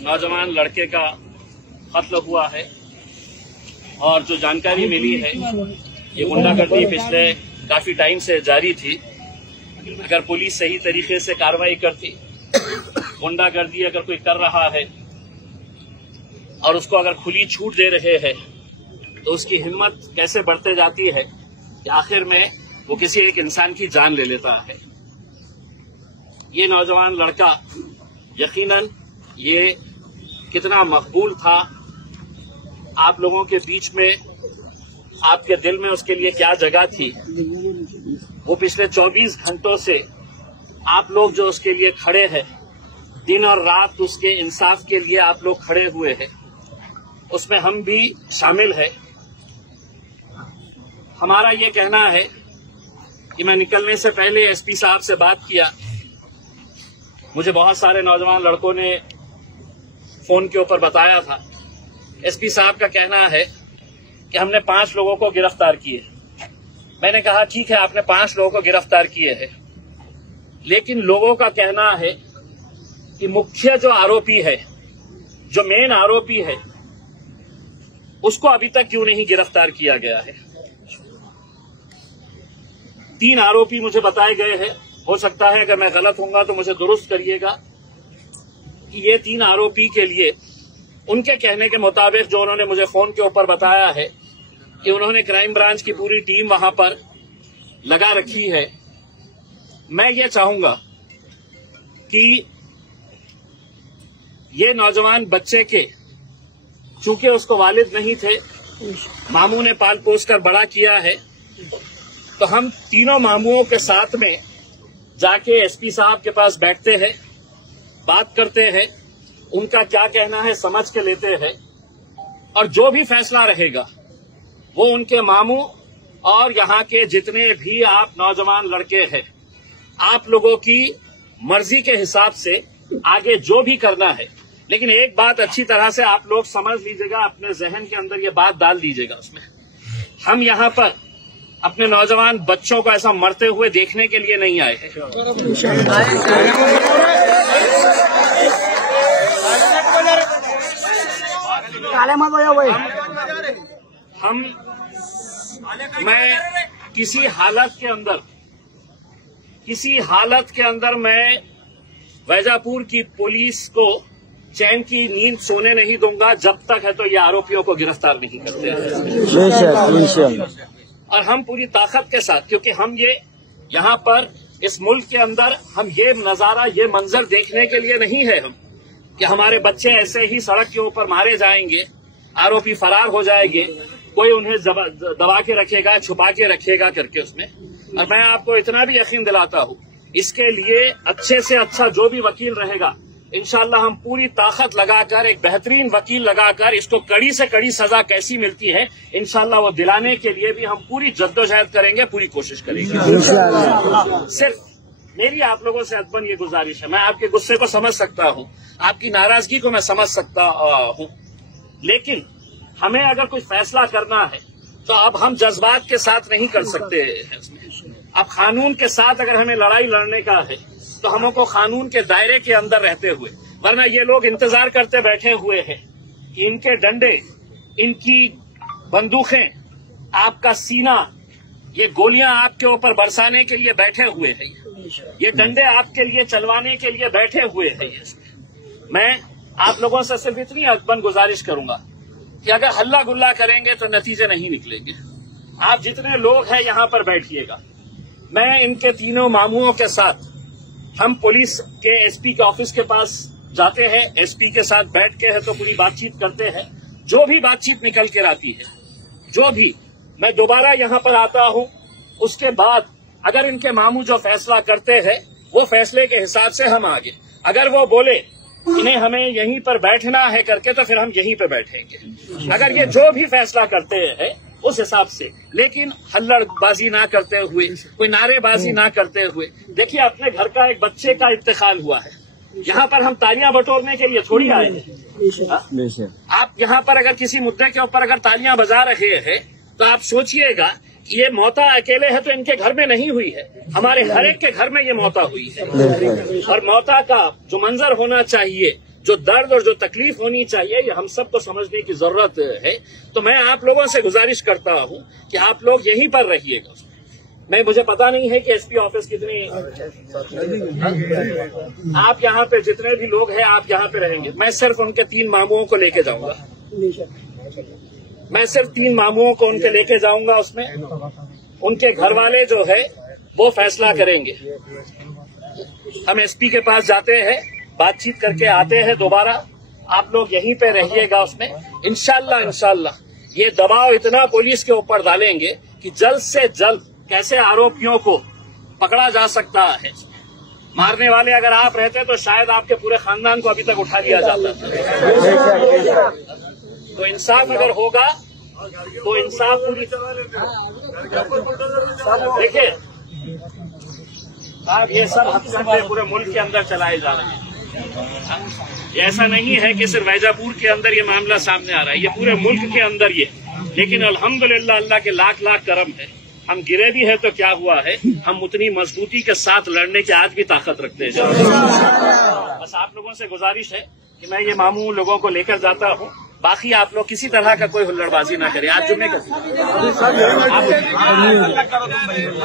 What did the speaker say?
नौजवान लड़के का कत्ल हुआ है और जो जानकारी मिली है ये गुंडागर्दी पिछले काफी टाइम से जारी थी। अगर पुलिस सही तरीके से कार्रवाई करती, गुंडागर्दी अगर कोई कर रहा है और उसको अगर खुली छूट दे रहे हैं तो उसकी हिम्मत कैसे बढ़ते जाती है कि आखिर में वो किसी एक इंसान की जान ले लेता है। ये नौजवान लड़का यकीनन ये कितना मकबूल था आप लोगों के बीच में, आपके दिल में उसके लिए क्या जगह थी, वो पिछले 24 घंटों से आप लोग जो उसके लिए खड़े हैं, दिन और रात उसके इंसाफ के लिए आप लोग खड़े हुए हैं, उसमें हम भी शामिल हैं। हमारा ये कहना है कि मैं निकलने से पहले एसपी साहब से बात किया। मुझे बहुत सारे नौजवान लड़कों ने फोन के ऊपर बताया था। एसपी साहब का कहना है कि हमने 5 लोगों को गिरफ्तार किए। मैंने कहा ठीक है, आपने 5 लोगों को गिरफ्तार किए हैं, लेकिन लोगों का कहना है कि मुख्य जो आरोपी है, जो मेन आरोपी है, उसको अभी तक क्यों नहीं गिरफ्तार किया गया है। 3 आरोपी मुझे बताए गए हैं। हो सकता है अगर मैं गलत होऊंगा तो मुझे दुरुस्त करिएगा कि ये 3 आरोपी के लिए उनके कहने के मुताबिक जो उन्होंने मुझे फोन के ऊपर बताया है कि उन्होंने क्राइम ब्रांच की पूरी टीम वहां पर लगा रखी है। मैं ये चाहूंगा कि ये नौजवान बच्चे के, चूंकि उसको वालिद नहीं थे, मामू ने पाल पोस कर बड़ा किया है, तो हम तीनों मामुओं के साथ में जाके एसपी साहब के पास बैठते हैं, बात करते हैं, उनका क्या कहना है समझ के लेते हैं, और जो भी फैसला रहेगा वो उनके मामू और यहाँ के जितने भी आप नौजवान लड़के हैं, आप लोगों की मर्जी के हिसाब से आगे जो भी करना है। लेकिन एक बात अच्छी तरह से आप लोग समझ लीजिएगा, अपने जहन के अंदर ये बात डाल दीजिएगा उसमें, हम यहाँ पर अपने नौजवान बच्चों को ऐसा मरते हुए देखने के लिए नहीं आए हैं। मैं किसी हालत के अंदर मैं वैजापुर की पुलिस को चैन की नींद सोने नहीं दूंगा जब तक है तो ये आरोपियों को गिरफ्तार नहीं करते हैं। और हम पूरी ताकत के साथ, क्योंकि हम ये यहाँ पर इस मुल्क के अंदर हम ये नजारा, ये मंजर देखने के लिए नहीं है हम कि हमारे बच्चे ऐसे ही सड़क के ऊपर मारे जाएंगे, आरोपी फरार हो जाएंगे, कोई उन्हें दबा के रखेगा, छुपा के रखेगा करके उसमें। और मैं आपको इतना भी यकीन दिलाता हूँ, इसके लिए अच्छे से अच्छा जो भी वकील रहेगा, इंशाल्लाह हम पूरी ताकत लगाकर, एक बेहतरीन वकील लगाकर, इसको कड़ी से कड़ी सजा कैसी मिलती है इंशाल्लाह वो दिलाने के लिए भी हम पूरी जद्दोजहद करेंगे, पूरी कोशिश करेंगे। सिर्फ मेरी आप लोगों से अदबन ये गुजारिश है, मैं आपके गुस्से को समझ सकता हूँ, आपकी नाराजगी को मैं समझ सकता हूँ, लेकिन हमें अगर कोई फैसला करना है तो अब हम जज्बात के साथ नहीं कर सकते हैं। अब कानून के साथ अगर हमें लड़ाई लड़ने का है तो हमको कानून के दायरे के अंदर रहते हुए, वरना ये लोग इंतजार करते बैठे हुए हैं कि इनके डंडे, इनकी बंदूकें, आपका सीना, ये गोलियां आपके ऊपर बरसाने के लिए बैठे हुए हैं, ये डंडे आपके लिए चलवाने के लिए बैठे हुए हैं। मैं आप लोगों से सिर्फ इतनी अदबन गुजारिश करूंगा कि अगर हल्ला गुल्ला करेंगे तो नतीजे नहीं निकलेंगे। आप जितने लोग हैं यहाँ पर बैठिएगा। मैं इनके तीनों मामुओं के साथ हम पुलिस के एसपी के ऑफिस के पास जाते हैं, एसपी के साथ बैठ के है तो पूरी बातचीत करते हैं। जो भी बातचीत निकल कर आती है, जो भी, मैं दोबारा यहाँ पर आता हूँ, उसके बाद अगर इनके मामू जो फैसला करते हैं वो फैसले के हिसाब से हम आगे, अगर वो बोले इन्हें हमें यहीं पर बैठना है करके तो फिर हम यहीं पर बैठेंगे। अगर ये जो भी फैसला करते हैं उस हिसाब से, लेकिन हल्लड़बाजी ना करते हुए, कोई नारेबाजी ना करते हुए। देखिए, अपने घर का एक बच्चे का इंतकाल हुआ है, यहाँ पर हम तालियां बटोरने के लिए थोड़ी आए हैं। आप यहाँ पर अगर किसी मुद्दे के ऊपर अगर तालियां बजा रहे हैं तो आप सोचिएगा कि ये मौता अकेले है तो इनके घर में नहीं हुई है, हमारे हर एक के घर में ये मौता हुई है। और मौता का जो मंजर होना चाहिए जो दर्द और जो तकलीफ होनी चाहिए ये हम सबको समझने की जरूरत है। तो मैं आप लोगों से गुजारिश करता हूं कि आप लोग यहीं पर रहिएगा। मुझे पता नहीं है कि एसपी ऑफिस कितनी, आप यहाँ पे जितने भी लोग हैं आप यहाँ पे रहेंगे। मैं सिर्फ उनके 3 मामूओं को लेके जाऊंगा, मैं सिर्फ 3 मामूओं को उनके लेके जाऊंगा। उसमें उनके घर वाले जो है वो फैसला करेंगे। हम एसपी के पास जाते हैं, बातचीत करके आते हैं दोबारा। आप लोग यहीं पे रहिएगा। उसमें इंशाल्लाह ये दबाव इतना पुलिस के ऊपर डालेंगे कि जल्द से जल्द कैसे आरोपियों को पकड़ा जा सकता है। मारने वाले अगर आप रहते तो शायद आपके पूरे खानदान को अभी तक उठा लिया जाता। तो इंसाफ अगर होगा तो इंसाफ पूरी। देखिए आप ये सब हत्याकांड पूरे मुल्क के अंदर चलाए जा रहे हैं। ऐसा नहीं है कि सिर्फ वैजापुर के अंदर ये मामला सामने आ रहा है, ये पूरे मुल्क के अंदर ये। लेकिन अल्हम्दुलिल्लाह अल्लाह के लाख लाख करम है, हम गिरे भी है तो क्या हुआ है, हम उतनी मजबूती के साथ लड़ने की आज भी ताकत रखते हैं। बस आप लोगों से गुजारिश है कि मैं ये मामू लोगों को लेकर जाता हूँ। बाकी आप लोग किसी तरह का कोई हुल्लड़बाजी ना करें। आज जुम्मे का